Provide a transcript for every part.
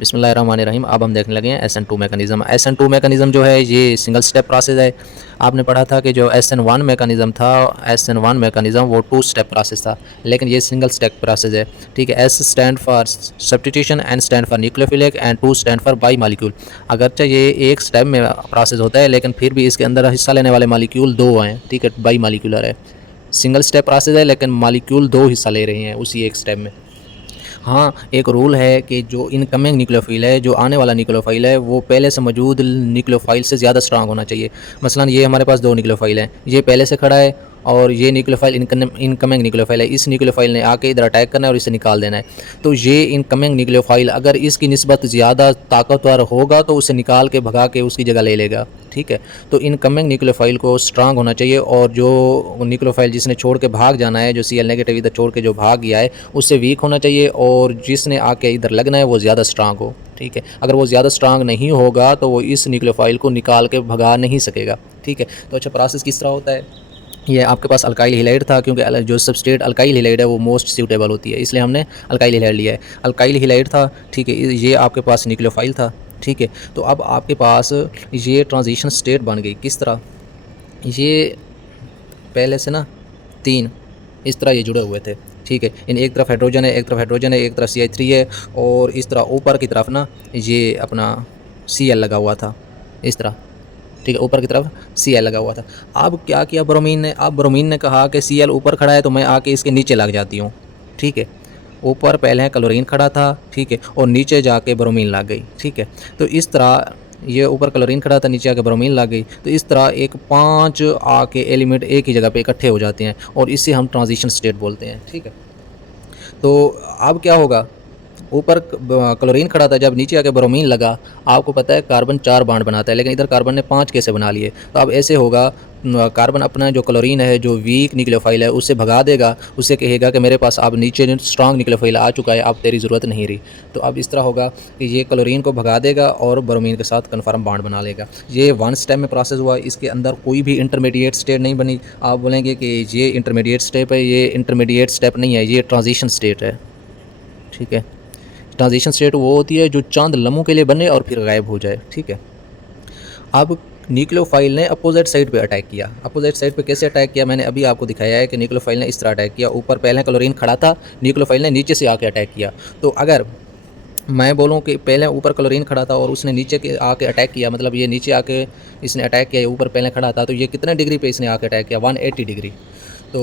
बिस्मिल्लाहिर्रहमानिर्रहीम। अब हम देखने लगे हैं SN2 मैकेनिज़्म। SN2 मैकेनिज़्म जो है ये सिंगल स्टेप प्रोसेस है। आपने पढ़ा था कि जो SN1 मैकेनिज़्म था, SN1 मैकेनिज़्म वो 2 स्टेप प्रोसेस था, लेकिन ये सिंगल स्टेप प्रोसेस है। ठीक है, S stand for substitution, N stand for nucleophilic and 2 stand for by molecule. अगरचे ये एक स्टेप में प्रोसेस होता है, लेकिन फिर भी इसके अंदर हिस्सा लेने वाले मॉलिक्यूल 2 हैं। ठीक है, बाई मॉलिक्यूलर है। सिंगल स्टेप प्रोसेस है, लेकिन मॉलिक्यूल 2 हिस्सा ले रहे हैं उसी एक स्टेप में। हाँ, एक रूल है कि जो इनकमिंग न्यूक्लियोफाइल है, जो आने वाला न्यूक्लियोफाइल है, वो पहले से मौजूद न्यूक्लियोफाइल से ज़्यादा स्ट्रांग होना चाहिए। मसलन ये हमारे पास 2 न्यूक्लियोफाइल हैं, ये पहले से खड़ा है और ये न्यूक्लियोफाइल इनकमिंग न्यूक्लियोफाइल है। इस न्यूक्लियोफाइल ने आके इधर अटैक करना है और इसे निकाल देना है। तो ये इनकमिंग न्यूक्लियोफाइल अगर इसकी निस्बत ज़्यादा ताकतवर होगा तो उसे निकाल के भगा के उसकी जगह ले लेगा। ठीक है, तो इनकमिंग न्यूक्लियोफाइल को स्ट्रांग होना चाहिए, और जो न्यूक्लियोफाइल जिसने छोड़ के भाग जाना है, जो Cl नेगेटिव इधर छोड़ के जो भाग गया है, उससे वीक होना चाहिए, और जिसने आके इधर लगना है वो ज़्यादा स्ट्रांग हो। ठीक है, अगर वो ज़्यादा स्ट्रांग नहीं होगा तो वो इस न्यूक्लियोफाइल को निकाल के भगा नहीं सकेगा। ठीक है, तो अच्छा प्रोसेस किस तरह होता है? ये आपके पास अल्काइल हैलाइड था, क्योंकि जो सबस्ट्रेट अल्काइल हैलाइड है वो मोस्ट सूटेबल होती है, इसलिए हमने अल्काइल हैलाइड लिया है। अल्काइल हैलाइड था, ठीक है, ये आपके पास न्यूक्लियोफाइल था। ठीक है, तो अब आपके पास ये ट्रांजिशन स्टेट बन गई। किस तरह? ये पहले से ना 3 इस तरह ये जुड़े हुए थे। ठीक है, इन एक तरफ हाइड्रोजन है, एक तरफ हाइड्रोजन है, एक तरफ CH3 है, और इस तरह ऊपर की तरफ ना ये अपना Cl लगा हुआ था इस तरह। ठीक है, ऊपर की तरफ Cl लगा हुआ था। अब क्या किया ब्रोमीन ने? अब ब्रोमीन ने कहा कि Cl ऊपर खड़ा है तो मैं आके इसके नीचे लग जाती हूँ। ठीक है, ऊपर पहले क्लोरीन खड़ा था, ठीक है, और नीचे जाके ब्रोमीन लग गई। ठीक है, तो इस तरह ये ऊपर क्लोरीन खड़ा था, नीचे आके ब्रोमीन लग गई। तो इस तरह एक 5 आके एलिमेंट एक ही जगह पे इकट्ठे हो जाते हैं, और इसे हम ट्रांजिशन स्टेट बोलते हैं। ठीक है, तो अब क्या होगा? ऊपर क्लोरीन खड़ा था, जब नीचे आके ब्रोमीन लगा, आपको पता है कार्बन 4 बॉन्ड बनाता है, लेकिन इधर कार्बन ने 5 कैसे बना लिए? तो अब ऐसे होगा, कार्बन अपना जो क्लोरीन है, जो वीक न्यूक्लियोफाइल है, उससे भगा देगा, उससे कहेगा कि मेरे पास अब नीचे स्ट्रांग न्यूक्लियोफाइल आ चुका है, अब तेरी ज़रूरत नहीं रही। तो अब इस तरह होगा कि ये क्लोरीन को भगा देगा और ब्रोमीन के साथ कन्फर्म बॉन्ड बना लेगा। ये 1 स्टेप में प्रोसेस हुआ, इसके अंदर कोई भी इंटरमीडिएट स्टेट नहीं बनी। आप बोलेंगे कि ये इंटरमीडिएट स्टेप है, ये इंटरमीडिएट स्टेप नहीं है, ये ट्रांजिशन स्टेट है। ठीक है, ट्रांजिशन स्टेट वो होती है जो चंद लम्हों के लिए बने और फिर गायब हो जाए। ठीक है, अब न्यूक्लियोफाइल ने अपोजिट साइड पे अटैक किया। अपोजिट साइड पे कैसे अटैक किया? मैंने अभी आपको दिखाया है कि न्यूक्लियोफाइल ने इस तरह अटैक किया। ऊपर पहले क्लोरीन खड़ा था, न्यूक्लियोफाइल ने नीचे से आके अटैक किया। तो अगर मैं बोलूँ कि पहले ऊपर क्लोरीन खड़ा था और उसने नीचे के आके अटैक किया, मतलब ये नीचे आके इसने अटैक किया, ऊपर पहले खड़ा था, तो ये कितने डिग्री पे इसने आके अटैक किया? 180 डिग्री। तो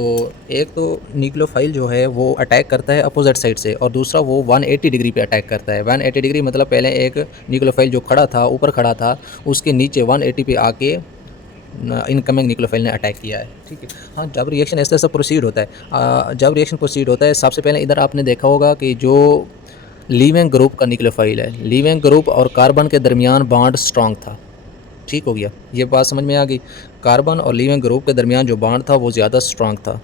एक तो न्यूक्लियोफाइल जो है वो अटैक करता है अपोजिट साइड से, और दूसरा वो 180 डिग्री पे अटैक करता है। 180 डिग्री मतलब पहले एक न्यूक्लियोफाइल जो खड़ा था, ऊपर खड़ा था, उसके नीचे 180 पे आके इनकमिंग न्यूक्लियोफाइल ने अटैक किया है। ठीक है, हाँ, जब रिएक्शन ऐसे ऐसा प्रोसीड होता है, जब रिएक्शन प्रोसीड होता है, सबसे पहले इधर आपने देखा होगा कि जो लीविंग ग्रुप का न्यूक्लियोफाइल है, लीविंग ग्रुप और कार्बन के दरमियान बॉन्ड स्ट्रांग था। ठीक हो गया, ये बात समझ में आ गई? कार्बन और लीविंग ग्रुप के दरमियान जो बॉन्ड था वो ज़्यादा स्ट्रांग था।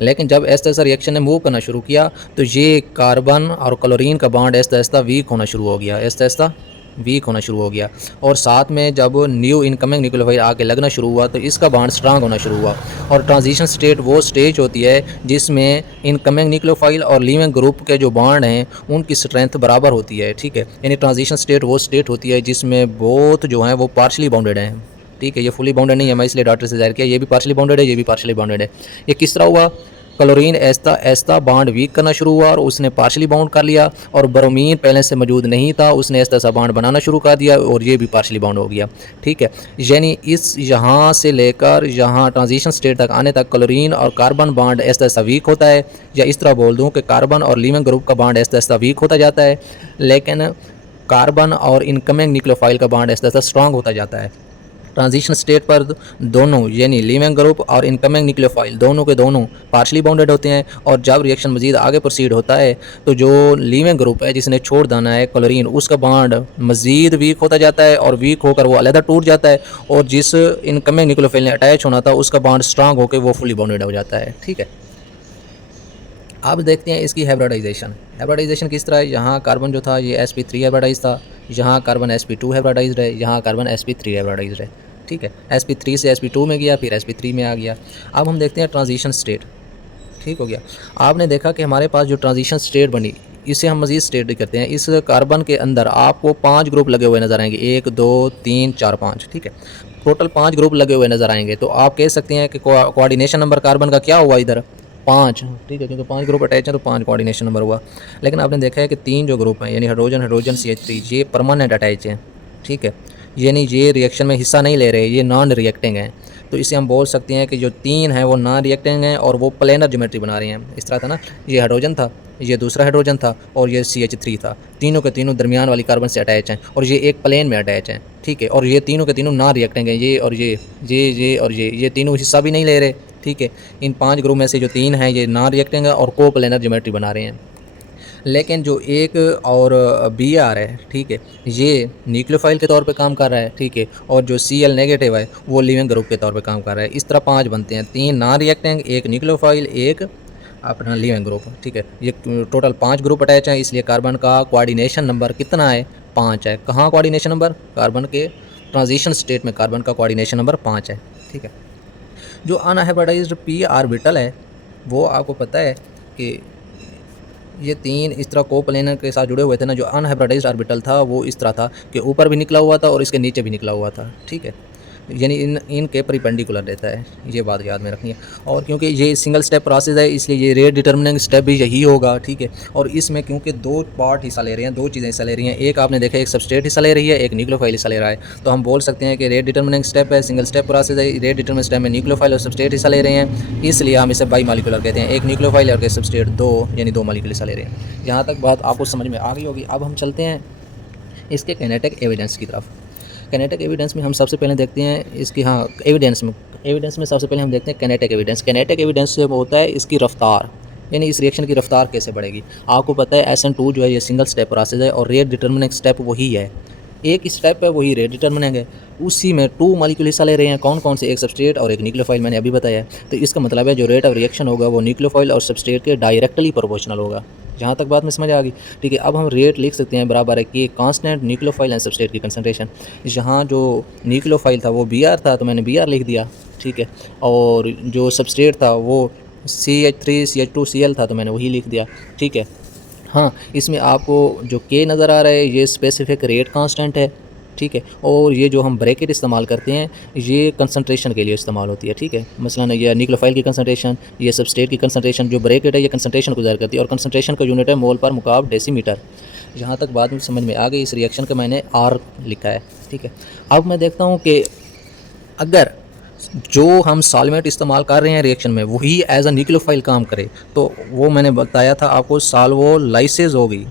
लेकिन जब ऐसा ऐसा रिएक्शन ने मूव करना शुरू किया, तो ये कार्बन और क्लोरीन का बॉन्ड ऐसा ऐसा वीक होना शुरू हो गया, ऐसा ऐसा वीक होना शुरू हो गया। और साथ में जब न्यू इनकमिंग न्यूक्लियोफाइल आके लगना शुरू हुआ, तो इसका बॉन्ड स्ट्रांग होना शुरू हुआ। और ट्रांजिशन स्टेट वो स्टेज होती है जिसमें इनकमिंग न्यूक्लियोफाइल और लीविंग ग्रुप के जो बॉन्ड हैं उनकी स्ट्रेंथ बराबर होती है। ठीक है, यानी ट्रांजिशन स्टेट वो स्टेट होती है जिसमें बोथ जो हैं वो पार्शली बाउंडेड हैं। ठीक है, ये फुली बाउंडेड नहीं है, मैं इसलिए डॉक्टर से जाहिर किया, ये भी पार्शली बाउंडेड है, ये भी पार्शली बाउंडेड है। ये किस तरह हुआ? क्लोरीन ऐसा ऐसा बॉन्ड वीक करना शुरू हुआ और उसने पार्शली बाउंड कर लिया, और ब्रोमीन पहले से मौजूद नहीं था, उसने ऐसा ऐसा बॉन्ड बनाना शुरू कर दिया और ये भी पार्शली बाउंड हो गया। ठीक है, यानी इस यहाँ से लेकर यहाँ ट्रांजिशन स्टेट तक आने तक क्लोरीन और कार्बन बॉन्ड ऐसा ऐसा वीक होता है, या इस तरह बोल दूँ कि कार्बन और लीविंग ग्रुप का बॉन्ड ऐसा ऐसा वीक होता जाता है, लेकिन कार्बन और इनकमिंग न्यूक्लियोफाइल का बॉन्ड ऐसा ऐसा स्ट्रांग होता जाता है। ट्रांजिशन स्टेट पर दोनों यानी लीविंग ग्रुप और इनकमिंग न्यूक्लियोफाइल दोनों के दोनों पार्शली बाउंडेड होते हैं, और जब रिएक्शन मजीद आगे प्रोसीड होता है तो जो लीविंग ग्रुप है जिसने छोड़ देना है क्लोरीन, उसका बॉन्ड मजीद वीक होता जाता है, और वीक होकर वो अलहदा टूट जाता है, और जिस इनकमिंग न्यूक्लियोफाइल ने अटैच होना था उसका बॉन्ड स्ट्रांग होकर वो फुली बाउंडेड हो जाता है। ठीक है, अब देखते हैं इसकी हाइब्रिडाइजेशन। हाइब्रिडाइजेशन किस तरह है? यहाँ कार्बन जो था ये sp3 हाइब्रिडाइज था, यहाँ कार्बन sp2 हाइब्रिडाइज्ड है, यहाँ कार्बन sp3 हाइब्रिडाइज्ड है। ठीक है, sp3 से sp2 में गया, फिर sp3 में आ गया। अब हम देखते हैं ट्रांजिशन स्टेट। ठीक हो गया, आपने देखा कि हमारे पास जो ट्रांजिशन स्टेट बनी, इसे हम मज़ीद स्टडी करते हैं। इस कार्बन के अंदर आपको 5 ग्रुप लगे हुए नज़र आएंगे, 1 2 3 4 5, ठीक है, टोटल 5 ग्रुप लगे हुए नज़र आएंगे। तो आप कह सकते हैं कि कोऑर्डिनेशन नंबर कार्बन का क्या हुआ इधर 5, ठीक है, क्योंकि 5 ग्रुप अटैच हैं तो 5 कोऑर्डिनेशन नंबर हुआ। लेकिन आपने देखा है कि 3 जो ग्रुप हैं यानी हाइड्रोजन हाइड्रोजन CH3 ये परमानेंट अटैच हैं, ठीक है, यानी ये रिएक्शन में हिस्सा नहीं ले रहे, ये नॉन रिएक्टिंग हैं। तो इसे हम बोल सकते हैं कि जो 3 हैं वो नॉन रिएक्टिंग हैं और वो प्लेनर ज्योमेट्री बना रही हैं। इस तरह था ना, ये हाइड्रोजन था, ये दूसरा हाइड्रोजन था और ये CH3 था, तीनों के तीनों दरमियान वाली कार्बन से अटैच हैं और ये एक प्लेन में अटैच हैं, ठीक है, और ये तीनों के तीनों नॉन रिएक्टिंग हैं, ये और ये और ये तीनों हिस्सा भी नहीं ले रहे, ठीक है। इन 5 ग्रुप में से जो 3 हैं ये नॉन रिएक्टिंग है और को प्लेनर ज्योमेट्री बना रहे हैं। लेकिन जो एक और Br है, ठीक है, ये न्यूक्लियोफाइल के तौर पे काम कर रहा है, ठीक है, और जो Cl नेगेटिव है वो लिविंग ग्रुप के तौर पे काम कर रहा है। इस तरह 5 बनते हैं, 3 नॉन रिएक्टिंग, एक न्यूक्लियोफाइल, एक अपना लिविंग ग्रुप, ठीक है। ये टोटल 5 ग्रुप अटैच हैं, इसलिए कार्बन का कोऑर्डिनेशन नंबर कितना है 5 है। कहाँ कोऑर्डिनेशन नंबर? कार्बन के ट्रांजिशन स्टेट में कार्बन का कोऑर्डिनेशन नंबर 5 है, ठीक है। जो अनहाइब्रिडाइज्ड p ऑर्बिटल है वो आपको पता है कि ये 3 इस तरह कोप्लेनर के साथ जुड़े हुए थे ना। जो अनहाइब्रिडाइज्ड ऑर्बिटल था वो इस तरह था कि ऊपर भी निकला हुआ था और इसके नीचे भी निकला हुआ था, ठीक है, यानी इनके परपेंडिकुलर रहता है, ये बात याद में रखनी है। और क्योंकि ये सिंगल स्टेप प्रोसेस है इसलिए ये रेट डिटर्मिनिंग स्टेप भी यही होगा, ठीक है। और इसमें क्योंकि 2 पार्ट हिस्सा ले रहे हैं, 2 चीज़ें हिस्सा ले रही हैं, एक आपने देखा एक सबस्ट्रेट हिस्सा ले रही है, एक न्यूक्लियोफाइल हिस्सा ले रहा है, तो हम बोल सकते हैं कि रेट डिटर्मिनिंग स्टेप है, सिंगल स्टेप प्रोसेस है। रेट डिटर्मिनिंग स्टेप में न्यूक्लियोफाइल और सबस्ट्रेट हिस्सा ले रहे हैं, इसलिए हम इसे बाई मॉलिक्यूलर कहते हैं। एक न्यूक्लियोफाइल और सबस्ट्रेट 2 यानी 2 मॉलिक्यूल हिस्सा ले रहे हैं। यहाँ तक बात आपको समझ में आ गई होगी। अब हम चलते हैं इसके काइनेटिक एविडेंस की तरफ। काइनेटिक एविडेंस में हम सबसे पहले देखते हैं इसकी, हाँ, एविडेंस में सबसे पहले हम देखते हैं काइनेटिक एविडेंस। काइनेटिक एविडेंस से होता है इसकी रफ्तार, यानी इस रिएक्शन की रफ्तार कैसे बढ़ेगी। आपको पता है SN2 जो है ये सिंगल स्टेप प्रोसेस है और रेट डिटर्मिनिंग स्टेप वही है, एक स्टेप है वही रेट डिटर्मिनिंग है। उसी में 2 मॉलिक्यूल हिस्सा ले रहे हैं, कौन कौन से? एक सबस्ट्रेट और एक न्यूक्लियोफाइल, मैंने अभी बताया। तो इसका मतलब है जो रेट ऑफ रिएक्शन होगा वो न्यूक्लियोफाइल और सबस्ट्रेट के डायरेक्टली प्रोपोर्शनल होगा। जहाँ तक बात में समझ आ गई, ठीक है। अब हम रेट लिख सकते हैं बराबर है कि कांस्टेंट न्यूक्लियोफाइल एंड सबस्ट्रेट की कंसंट्रेशन। जहाँ जो न्यूक्लियोफाइल था वो Br था तो मैंने Br लिख दिया, ठीक है, और जो सबस्ट्रेट था वो CH3 CH2 Cl था तो मैंने वही लिख दिया, ठीक है। हाँ, इसमें आपको जो K नज़र आ रहा है ये स्पेसिफिक रेट कांस्टेंट है, ठीक है, और ये जो हम ब्रैकेट इस्तेमाल करते हैं ये कंसंट्रेशन के लिए इस्तेमाल होती है, ठीक है। मसलन ये न्यूक्लियोफाइल की कंसंट्रेशन, ये सबस्ट्रेट की कंसंट्रेशन, जो ब्रैकेट है ये कंसंट्रेशन को ज़ाहिर करती है और कंसंट्रेशन का यूनिट है मोल पर मुकाब डेसीमीटर। यहाँ तक बात में समझ में आ गई। इस रिएक्शन का मैंने R लिखा है, ठीक है। अब मैं देखता हूँ कि अगर जो हम सॉल्वेंट इस्तेमाल कर रहे हैं रिएक्शन में वही एज अ न्यूक्लियोफाइल काम करे तो वो मैंने बताया था आपको सॉल्वोलाइसिस होगी,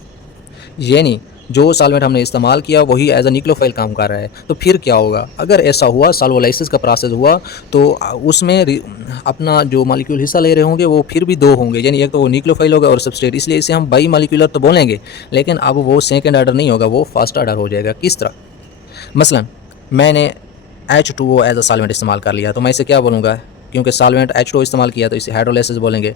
यानी जो सॉल्वेंट हमने इस्तेमाल किया वही एज अ न्यूक्लियोफाइल काम कर रहा है। तो फिर क्या होगा? अगर ऐसा हुआ, सॉल्वोलाइसिस का प्रोसेस हुआ, तो उसमें अपना जो मॉलिक्यूल हिस्सा ले रहे होंगे वो फिर भी 2 होंगे, यानी एक तो वो न्यूक्लियोफाइल होगा और सबस्ट्रेट, इसलिए इसे हम बाई मॉलिक्यूलर तो बोलेंगे, लेकिन अब वो सेकेंड आर्डर नहीं होगा, वो फर्स्ट आर्डर हो जाएगा। किस तरह? मसलन मैंने H2O एज अ सॉल्वेंट इस्तेमाल कर लिया तो मैं इसे क्या बोलूँगा? क्योंकि सॉल्वेंट H2O इस्तेमाल किया तो इसे हाइड्रोलाइसिस बोलेंगे,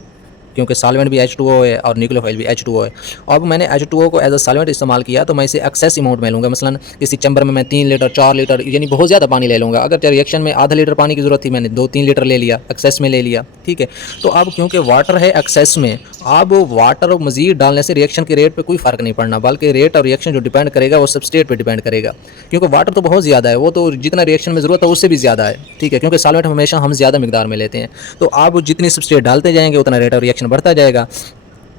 क्योंकि सॉल्वेंट भी H2O है और न्यूक्लियोफाइल भी H2O है। अब मैंने H2O को एज अ सॉल्वेंट इस्तेमाल किया तो मैं इसे एक्सेस अमाउंट में लूँगा। मसलन किसी चैम्बर में मैं 3 लीटर 4 लीटर यानी बहुत ज़्यादा पानी ले लूँगा। अगर रिएक्शन में आधा लीटर पानी की ज़रूरत थी मैंने 2-3 लीटर ले लिया, एक्सेस में ले लिया, ठीक है। तो अब क्योंकि वाटर है एक्सेस में, अब वाटर मज़ीद डालने से रिएक्शन के रेट पर कोई फ़र्क नहीं पड़ना, बल्कि रेट और रिएक्शन जो डिपेंड करेगा वो सबस्ट्रेट पर डिपेंड करेगा, क्योंकि वाटर तो बहुत ज़्यादा है, वो तो जितना रिएक्शन में ज़रूरत है उससे भी ज़्यादा है, ठीक है, क्योंकि सॉल्वेंट हमेशा हम ज़्यादा मिकदार में लेते हैं। तो आप जितनी सबस्ट्रेट डालते जाएंगे उतना रेट ऑफ रिएक्शन बढ़ता जाएगा।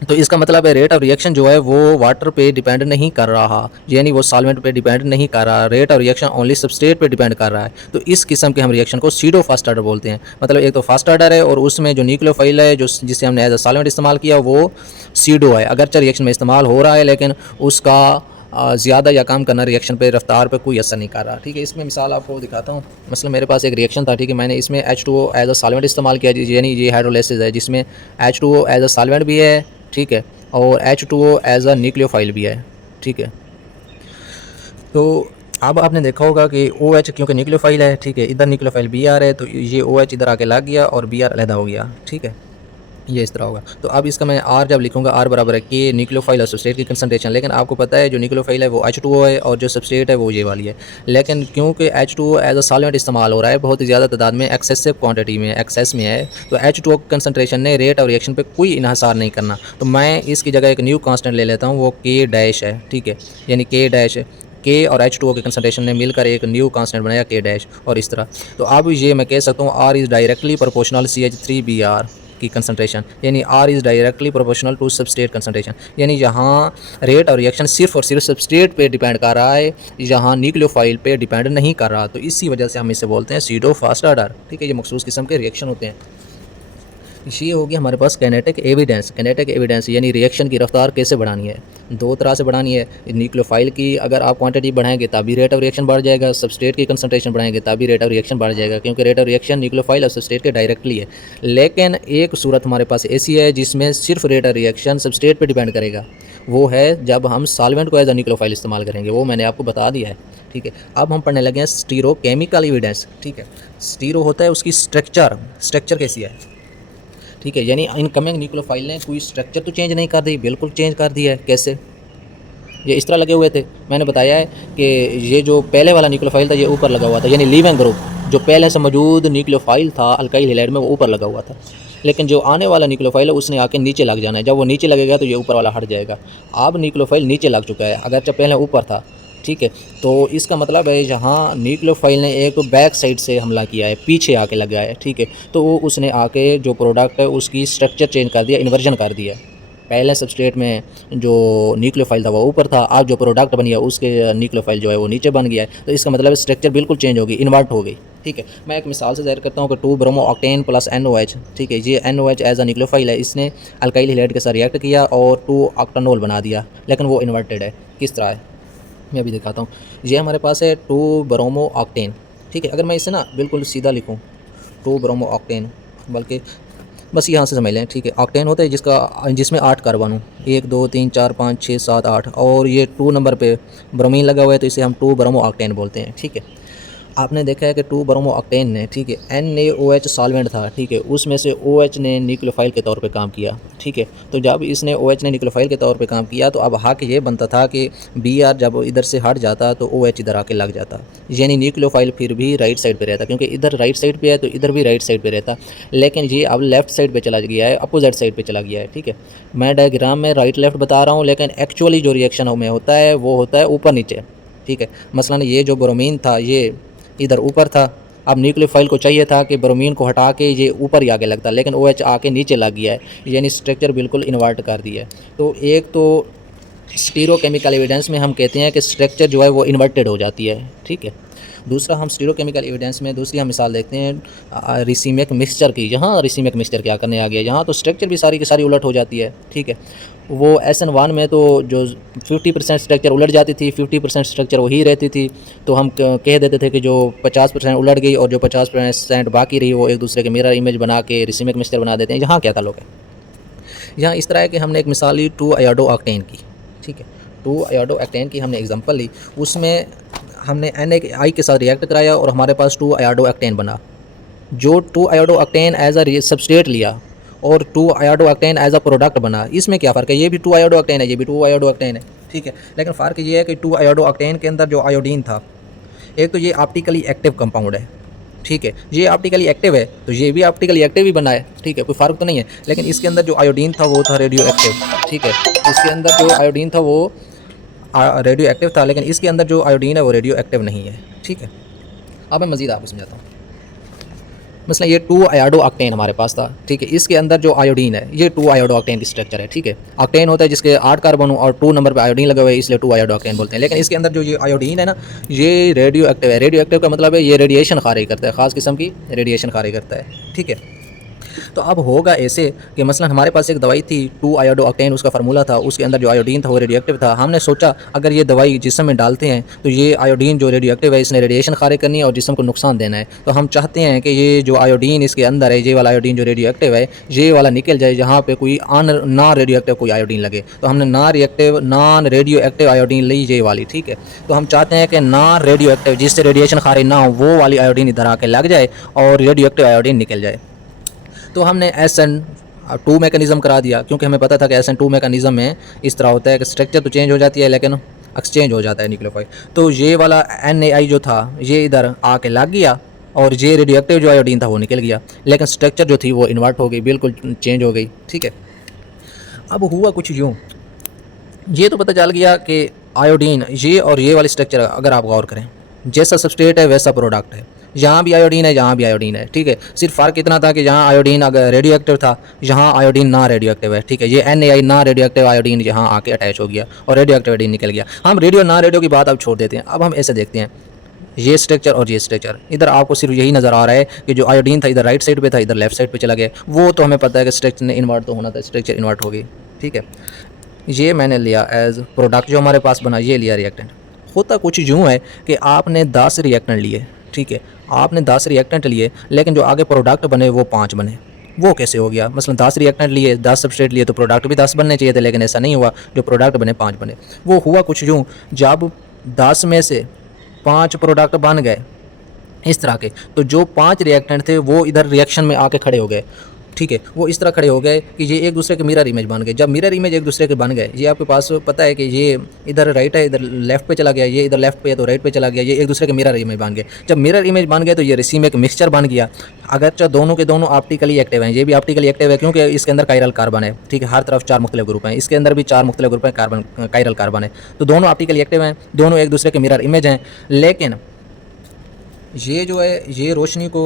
तो इसका मतलब है रेट ऑफ रिएक्शन जो है वो वाटर पे डिपेंड नहीं कर रहा, यानी वो सॉल्वेंट पे डिपेंड नहीं कर रहा, rate of reaction only substrate पे डिपेंड कर रहा है। तो इस किस्म के हम रिएक्शन को सीडो फर्स्ट ऑर्डर बोलते हैं। मतलब एक तो फर्स्ट ऑर्डर है और उसमें जो न्यूक्लियोफाइल है जो जिसे हमने एज अ सॉल्वेंट इस्तेमाल किया वो सीडो है, अगरचे रिएक्शन में इस्तेमाल हो रहा है लेकिन उसका ज़्यादा या कम करना रिएक्शन पे रफ्तार पे कोई असर नहीं कर रहा, ठीक है। इसमें मिसाल आपको दिखाता हूँ। मतलब मेरे पास एक रिएक्शन था, ठीक है, मैंने इसमें H2O एज अ सॉल्वेंट इस्तेमाल किया, यानी ये हाइड्रोलाइसिस है जिसमें H2O एज अ सॉल्वेंट भी है, ठीक है, और H2O एज अ न्यूक्लियोफाइल भी है, ठीक है। तो अब आपने देखा होगा कि OH क्योंकि न्यूक्लियोफाइल है, ठीक है, इधर न्यूक्लियोफाइल Br है तो ये OH इधर आके लग गया और Br अलहदा हो गया, ठीक है। ये इस तरह होगा। तो अब इसका मैं आर जब लिखूंगा, आर बराबर है के न्यूक्लियोफाइल और सबस्ट्रेट की कंसंट्रेशन। लेकिन आपको पता है जो न्यूक्लियोफाइल है वो H2O है और जो सबस्ट्रेट है वो ये वाली है। लेकिन क्योंकि H2O एज अ सॉल्वेंट इस्तेमाल हो रहा है बहुत ही ज़्यादा तादाद में, एक्सेसिव क्वांटिटी में, एक्सेस में है, तो H2O कंसंट्रेशन ने रेट और रिएक्शन पे कोई इन्हिसार नहीं करना। तो मैं इसकी जगह एक न्यू कांस्टेंट ले लेता हूँ, वो के डैश है, ठीक है, यानी के डैश है। के और H2O के कंसंट्रेशन ने मिलकर एक न्यू कांस्टेंट बनाया के डैश, और इस तरह। तो अब ये मैं कह सकता हूँ are is directly proportional CH3Br की कंसंट्रेशन, यानी R is directly proportional to substrate concentration. यानी यहाँ रेट और रिएक्शन सिर्फ और सिर्फ सबस्ट्रेट पे डिपेंड कर रहा है, यहाँ न्यूक्लियोफाइल पे डिपेंड नहीं कर रहा। तो इसी वजह से हम इसे बोलते हैं सीडो फास्ट ऑर्डर, ठीक है। ये मखसूस किस्म के रिएक्शन होते हैं। ये होगी हमारे पास कैनेटिक एविडेंस। कैनेटिक एविडेंस यानी रिएक्शन की रफ्तार कैसे बढ़ानी है, दो तरह से बढ़ानी है। न्यूक्लियोफाइल की अगर आप क्वांटिटी बढ़ाएंगे तभी रेट ऑफ रिएक्शन बढ़ जाएगा, सबस्ट्रेट की कंसंट्रेशन बढ़ाएंगे तभी रेट ऑफ रिएक्शन बढ़ जाएगा, क्योंकि रेट ऑफ रिएक्शन न्यूक्लियोफाइल और सबस्ट्रेट के डायरेक्टली है। लेकिन एक सूरत हमारे पास ऐसी है जिसमें सिर्फ रेट ऑफ रिएक्शन सबस्ट्रेट पर डिपेंड करेगा, वो है जब हम सॉल्वेंट को एज अ न्यूक्लियोफाइल इस्तेमाल करेंगे, वो मैंने आपको बता दिया है, ठीक है। अब हम पढ़ने लगे हैं स्टीरोकेमिकल एविडेंस, ठीक है। स्टीरो होता है उसकी स्ट्रक्चर कैसी है, ठीक है, यानी इनकमिंग न्यूक्लियोफाइल ने कोई स्ट्रक्चर तो चेंज नहीं कर दी, बिल्कुल चेंज कर दिया है। कैसे? ये इस तरह लगे हुए थे, मैंने बताया है कि ये जो पहले वाला न्यूक्लियोफाइल था ये ऊपर लगा हुआ था, यानी लीविंग ग्रुप जो पहले से मौजूद न्यूक्लियोफाइल था अल्काइल हैलाइड में वो ऊपर लगा हुआ था। लेकिन जो आने वाला न्यूक्लियोफाइल है उसने आके नीचे लग जाना है, जब वो नीचे लगेगा तो ये ऊपर वाला हट जाएगा। अब न्यूक्लियोफाइल नीचे लग चुका है, अगर जब पहले ऊपर था, ठीक है। तो इसका मतलब है जहाँ न्यूक्लियोफाइल ने एक बैक साइड से हमला किया है, पीछे आके लगा है, ठीक है, तो वो उसने आके जो प्रोडक्ट है उसकी स्ट्रक्चर चेंज कर दिया, इन्वर्जन कर दिया। पहले सबस्ट्रेट में जो न्यूक्लियोफाइल था वो ऊपर था, अब जो प्रोडक्ट बन गया उसके न्यूक्लियोफाइल जो है वो नीचे बन गया है। तो इसका मतलब स्ट्रक्चर बिल्कुल चेंज होगी, इन्वर्ट हो गई, ठीक है। मैं एक मिसाल से ज़ाहिर करता हूँ कि 2 ब्रोमो ऑक्टेन प्लस NOH, ठीक है, ये NOH एज अ न्यूक्लियोफाइल है, इसने अल्काइल हैलाइड के साथ रिएक्ट किया और 2 ऑक्टानोल बना दिया, लेकिन वो इन्वर्टेड है। किस तरह है मैं अभी दिखाता हूँ। ये हमारे पास है 2 ब्रोमो ऑक्टेन, ठीक है। अगर मैं इसे ना बिल्कुल सीधा लिखूँ 2 ब्रोमो ऑक्टेन, बल्कि बस यहाँ से समझ लें, ठीक है। ऑक्टेन होता है जिसमें 8 कार्बन हो, 1 2 3 4 5 6 7 8, और ये 2 नंबर पे ब्रोमीन लगा हुआ है तो इसे हम 2 ब्रोमो ऑक्टेन बोलते हैं, ठीक है। आपने देखा है कि 2 ब्रोमो ऑक्टेन ने, ठीक है, NaOH सॉल्वेंट था, ठीक है, उसमें से OH ने न्यूक्लियोफाइल के तौर पे काम किया, ठीक है। तो जब इसने OH ने न्यूक्लियोफाइल के तौर पे काम किया तो अब हक ये बनता था कि Br जब इधर से हट जाता तो OH इधर आके लग जाता, यानी न्यूक्लियोफाइल फिर भी राइट साइड पे रहता, क्योंकि इधर राइट साइड पे है तो इधर भी राइट साइड पे रहता। लेकिन ये अब लेफ्ट साइड पे चला गया है, अपोजिट साइड पे चला गया है, ठीक है। मैं डायग्राम में राइट लेफ्ट बता रहा हूँ, लेकिन एक्चुअली जो रिएक्शन में होता है वो होता है ऊपर नीचे, ठीक है। मसलन ये जो ब्रोमीन था ये इधर ऊपर था, अब न्यूक्लियोफाइल को चाहिए था कि ब्रोमीन को हटा के ये ऊपर ही आगे लगता, लेकिन OH आके नीचे लग गया है, यानी स्ट्रक्चर बिल्कुल इन्वर्ट कर दिया है। तो एक तो स्टीरोकेमिकल एविडेंस में हम कहते हैं कि स्ट्रक्चर जो है वो इन्वर्टेड हो जाती है, ठीक है। दूसरा हम स्टीरोकेमिकल एविडेंस में दूसरी हम मिसाल देखते हैं रिसीमिक मिक्सचर की। यहाँ रिसीमिक मिक्सचर क्या करने आ गया, यहाँ तो स्ट्रक्चर भी सारी की सारी उलट हो जाती है, ठीक है। वो SN1 में तो जो 50% स्ट्रक्चर उलट जाती थी, 50% स्ट्रक्चर वही रहती थी, तो हम कह देते थे कि जो 50% उलट गई और जो 50% बाकी रही वो एक दूसरे के मिरर इमेज बना के रिसीमिक मिक्सचर बना देते हैं। यहाँ क्या ताल्लुक है, यहाँ इस तरह है कि हमने एक मिसाल ली 2 आयोडो ऑक्टेन की, ठीक है। 2 आयोडो ऑक्टेन की हमने एग्जांपल ली, उसमें हमने NaI के साथ रिएक्ट कराया और हमारे पास 2 आयोडो ऑक्टेन बना। जो 2 iodo octane as a substrate लिया और 2 iodo octane as a product बना, इसमें क्या फ़र्क है, ये भी 2 आयोडो ऑक्टेन है, ये भी 2 आयोडो ऑक्टेन है, ठीक है। लेकिन फ़र्क ये है कि 2 आयोडो ऑक्टेन के अंदर जो आयोडीन था, एक तो ये ऑप्टिकली एक्टिव कंपाउंड है, ठीक है, ये ऑप्टिकली एक्टिव है तो ये भी ऑप्टिकली एक्टिव ही बना है, ठीक है, कोई फ़र्क तो नहीं है। लेकिन इसके अंदर जो आयोडीन था वो था रेडियो एक्टिव, ठीक है, इसके अंदर जो आयोडीन था वो रेडियो एक्टिव था, लेकिन इसके अंदर जो आयोडीन है वो रेडियो एक्टिव नहीं है, ठीक है। अब मैं मज़ीद आपको समझाता हूँ। मसला ये 2 आयोडो ऑक्टेन हमारे पास था, ठीक है, इसके अंदर जो आयोडीन है ये 2 आयोडो ऑक्टेन की स्ट्रक्चर है, ठीक है। ऑक्टेन होता है जिसके 8 कार्बन और 2 नंबर पे आयोडीन लगा हुआ है, इसलिए 2 आयोडो ऑक्टेन बोलते हैं। लेकिन इसके अंदर जो ये आयोडीन है ना, ये रेडियो एक्टिव है। रेडियो एक्टिव का मतलब है ये रेडिएशन खारिज करता है, ख़ास किस्म की रेडिएशन खारिज करता है, ठीक है। तो अब होगा ऐसे कि मसलन हमारे पास एक दवाई थी 2 आयोडो ऑक्टेन, उसका फार्मूला था, उसके अंदर जो आयोडीन था वो रेडियोएक्टिव था। हमने सोचा अगर ये दवाई जिस्म में डालते हैं तो ये आयोडीन जो रेडियोएक्टिव है इसने रेडिएशन खारिज करनी है और जिस्म को नुकसान देना है। तो हम चाहते हैं कि ये जो आयोडीन इसके अंदर है, ये वाला आयोडीन जो रेडियोएक्टिव है ये वाला निकल जाए, जहाँ पे कोई ना रेडियोएक्टिव कोई आयोडीन लगे। तो हमने नॉन रेडियो एक्टिव आयोडीन ली, ये वाली, ठीक है। तो हम चाहते हैं कि नॉन रेडियो एक्टिव जिससे रेडिएशन खारिज ना हो वो वाली आयोडीन इधर आके लग जाए और रेडियो एक्टिव आयोडीन निकल जाए। तो हमने टू मैकेनिज़्म करा दिया, क्योंकि हमें पता था कि SN2 मैकेनिज़्म में इस तरह होता है कि स्ट्रक्चर तो चेंज हो जाती है लेकिन एक्सचेंज हो जाता है न्यूक्लियोफाइल। तो ये वाला NAI जो था ये इधर आके लग गया और ये रेडियो एक्टिव जो आयोडीन था वो निकल गया, लेकिन स्ट्रक्चर जो थी वो इन्वर्ट हो गई, बिल्कुल चेंज हो गई। ठीक है, अब हुआ कुछ यूँ, ये तो पता चल गया कि आयोडीन ये और ये वाली स्ट्रक्चर अगर आप गौर करें, जैसा सबस्ट्रेट है वैसा प्रोडक्ट है, यहाँ भी आयोडीन है यहाँ भी आयोडीन है। ठीक है, सिर्फ फ़र्क इतना था कि यहाँ आयोडीन अगर रेडियो एक्टिव था, यहाँ आयोडीन ना रेडियो एक्टिव है। ठीक है, ये NAI ना रेडियो एक्टिव आयोडीन यहाँ आके अटैच हो गया और रेडियो एक्टिव आयोडीन निकल गया। हम रेडियो ना रेडियो की बात अब छोड़ देते हैं, अब हम ऐसे देखते हैं ये स्ट्रक्चर और ये स्ट्रक्चर। इधर आपको सिर्फ यही नज़र आ रहा है कि जो आयोडीन था इधर राइट साइड पे था, इधर लेफ्ट साइड पे चला गया। वो तो हमें पता है कि स्ट्रक्चर ने इन्वर्ट तो होना था, स्ट्रक्चर इन्वर्ट हो गई। ठीक है, ये मैंने लिया एज प्रोडक्ट जो हमारे पास बना, ये लिया रिएक्टेंट। होता कुछ यूँ है कि आपने 10 रिएक्टेंट लिए। ठीक है, आपने 10 रिएक्टेंट लिए लेकिन जो आगे प्रोडक्ट बने वो 5 बने। वो कैसे हो गया? मसलन 10 रिएक्टेंट लिए, 10 सबस्ट्रेट लिए तो प्रोडक्ट भी 10 बनने चाहिए थे, लेकिन ऐसा नहीं हुआ, जो प्रोडक्ट बने 5 बने। वो हुआ कुछ यूँ, जब 10 में से 5 प्रोडक्ट बन गए इस तरह के, तो जो 5 रिएक्टेंट थे वो इधर रिएक्शन में आके खड़े हो गए। ठीक है, वो इस तरह खड़े हो गए कि ये एक दूसरे के मिरर इमेज बन गए। जब मिरर इमेज एक दूसरे के बन गए, ये आपके पास पता है कि ये इधर राइट है, इधर लेफ्ट पे चला गया, ये इधर लेफ्ट पे है तो राइट पे चला गया, ये एक दूसरे के मिरर इमेज बन गए। जब मिरर इमेज बन गए तो ये रिसीमेक मिक्सचर बन गया। अगरचे दोनों के दोनों ऑप्टिकली एक्टिव हैं, ये भी ऑप्टिकली एक्टिव है क्योंकि इसके अंदर कायरल कार्बन है। ठीक है, हर तरफ 4 मुख्तलिफ ग्रुप हैं, इसके अंदर भी 4 मुख्तलिफ ग्रुप हैं, कार्बन कायरल कार्बन है, तो दोनों ऑप्टिकली एक्टिव हैं, दोनों एक दूसरे के मिरर इमेज हैं। लेकिन ये जो है ये रोशनी को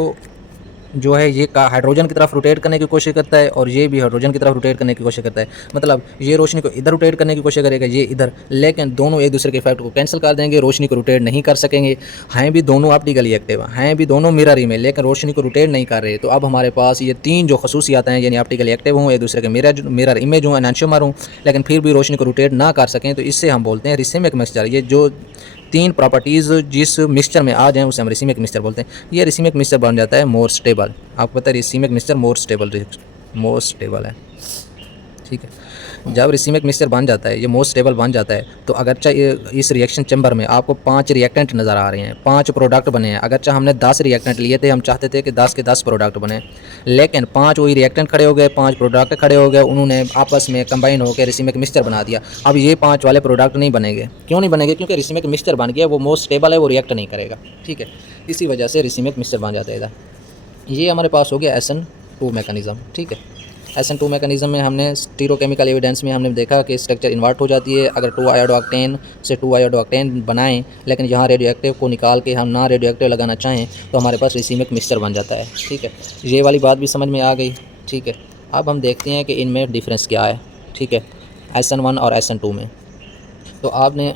जो है ये हाइड्रोजन की तरफ रोटेट करने की कोशिश करता है और ये भी हाइड्रोजन की तरफ रोटेट करने की कोशिश करता है। मतलब ये रोशनी को इधर रोटेट करने की कोशिश करेगा, ये इधर, लेकिन दोनों एक दूसरे के इफेक्ट को कैंसिल कर देंगे, रोशनी को रोटेट नहीं कर सकेंगे। हैं भी दोनों ऑप्टिकली एक्टिव, हैं भी दोनों मिरर इमेज, लेकिन रोशनी को रोटेट नहीं कर रहे। तो अब हमारे पास ये 3 जो खसूसियात हैं, यानी ऑप्टिकली एक्टिव हों, एक दूसरे के मिरर इमेज हों, एनांशियोमर हों, लेकिन फिर भी रोशनी को रोटेट ना कर सकें, तो इससे हम बोलते हैं रिसीमिक मिक्सचर। ये जो 3 प्रॉपर्टीज़ जिस मिक्सचर में आ जाएँ उसे हम रिसीमिक मिक्सचर बोलते हैं। ये रिसीमिक मिक्सचर बन जाता है मोर स्टेबल। आपको पता है रिसीमिक मिक्सचर मोर स्टेबल है। ठीक है, जब रिसीमिक मिक्सचर बन जाता है, ये मोर स्टेबल बन जाता है, तो अगरचा इस रिएक्शन चैम्बर में आपको 5 रिएक्टेंट नज़र आ रहे हैं, 5 प्रोडक्ट बने हैं। अगरचा हमने 10 रिएक्टेंट लिए थे, हम चाहते थे कि 10 के 10 प्रोडक्ट बने, लेकिन 5 वही रिएक्टेंट खड़े हो गए, 5 प्रोडक्ट खड़े हो गए, उन्होंने आपस में कंबाइन होकर रिसीमिक मिक्सचर बना दिया। अब ये 5 वाले प्रोडक्ट नहीं बनेंगे। क्यों नहीं बनेंगे? क्योंकि रिसीमिक मिक्सचर बन गया, वो मोर स्टेबल है, वो रिएक्ट नहीं करेगा। ठीक है, इसी वजह से रिसीमिक मिक्सचर बन जाता है इधर। ये हमारे पास हो गया SN2 मैकेनिज़्म। ठीक है, SN2 मैकेनिज़्म में हमने स्टीरियोकेमिकल एविडेंस में हमने देखा कि स्ट्रक्चर इन्वर्ट हो जाती है अगर 2 आयोडोक्टेन से 2 आयोडोक्टेन बनाएं, लेकिन यहाँ रेडियो एक्टिव को निकाल के हम ना रेडियो एक्टिव लगाना चाहें तो हमारे पास रिसीमिक मिक्सचर बन जाता है। ठीक है, ये वाली बात भी समझ में आ गई। ठीक है, अब हम देखते हैं कि इनमें डिफरेंस क्या है। ठीक है, SN1 और SN2 में। तो आपने